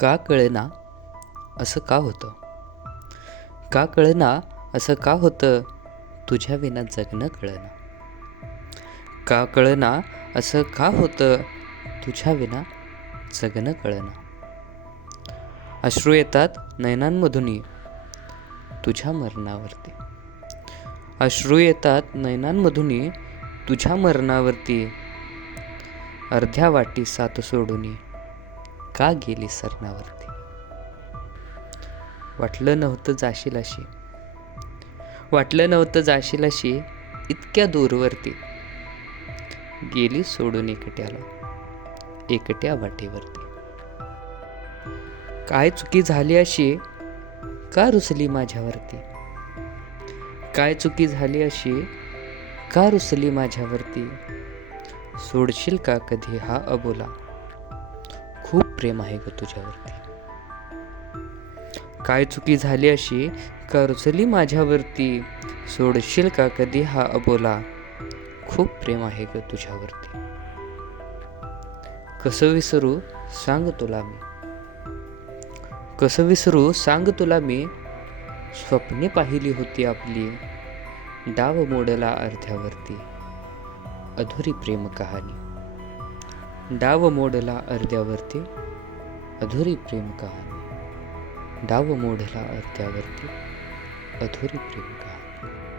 का कळेना असं का होतं? का कळेना असं का होतं? तुझ्या विना जगणं कळेना. का कळेना असं का होतं? तुझ्या विना जगणं कळेना. अश्रू येतात नयनांमधून तुझ्या मरणावरती. अश्रू येतात नयनांमधून तुझ्या मरणावरती. अर्ध्या वाटी साथ सोडून का गेली सरणावरती. वाटलं नव्हतं जाशील अशी, वाटलं नव्हतं जाशील अशी, इतक्या दूरवरती गेली सोडून एकट्या वाटेवरती. काय चुकी झाली अशी, का रुसली माझ्यावरती. काय चुकी झाली अशी, का रुसली माझ्यावरती. सोडशील का कधी हा अबोला, खूप प्रेम आहे ग तुझ्यावरती. काय चुकी झाली अशी, का रुसली माझ्यावरती. सोडशील का कधी हा अबोला, खूप प्रेम आहे ग तुझ्यावरती. कसं विसरू सांग तुला मी, कसं विसरू सांग तुला मी. स्वप्ने पाहिली होती आपली, डाव मोडला अर्ध्यावरती. अधुरी प्रेम कहाणी, डाव मोडला अर्ध्यावरती. अधुरी प्रेम कहाणी, डाव मोडला अर्ध्यावरती. अधुरी प्रेम कहाणी.